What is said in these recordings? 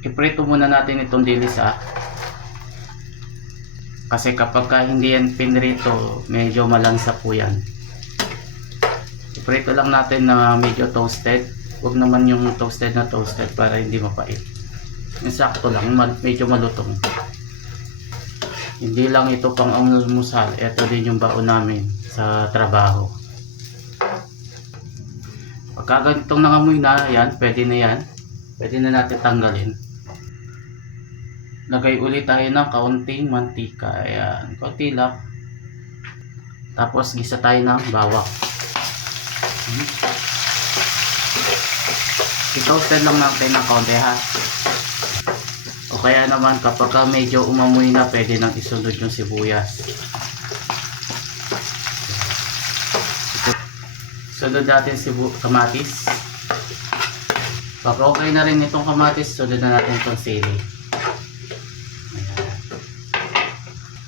Iprito muna natin itong dilis kasi kapag hindi yan pinrito, medyo malansa po yan. Iprito lang natin na medyo toasted. Huwag naman yung toasted na toasted para hindi mapait. Yung sakto lang, medyo malutong. Hindi lang ito pang almusal, ito din yung baon namin sa trabaho. Pagka ganitong nangamoy na yan, pwede na yan. Pwede na natin tanggalin. Lagay ulit tayo ng kaunting mantika. Ayan, kaunti lang. Tapos gisa tayo ng bawang. I-toasted lang natin ng kaunti ha. O kaya naman kapag medyo umamoy na, pwede nang isunod yung sibuyas. Sunod natin kamatis. Pag okay na rin itong kamatis, sunod na natin itong sili.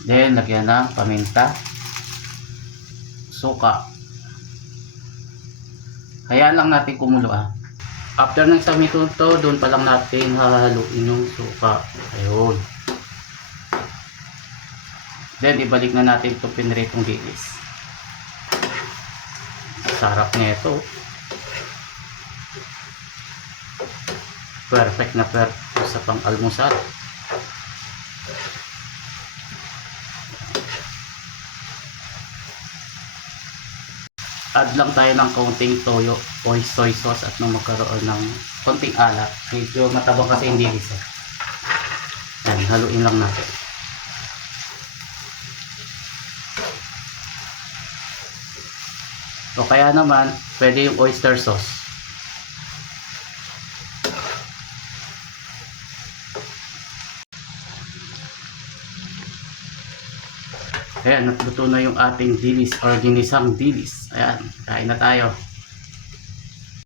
Then lagyan ng paminta, suka. Hayaan lang natin kumulo After ng isang minuto, doon pa lang natin hahaluin yung suka. Ayun. Then ibalik na natin itong pinritong dilis. Sarap nito. Perfect na perfect sa pang-almusal. Add lang tayo ng konting toyo o soy sauce at nung magkaroon ng konting alat. Medyo matabang kasi hindi isa. Yan, haluin lang natin. O kaya naman, pwede yung oyster sauce. Ayan, natuto na yung ating dilis or ginisang dilis. Ayan, kain na tayo.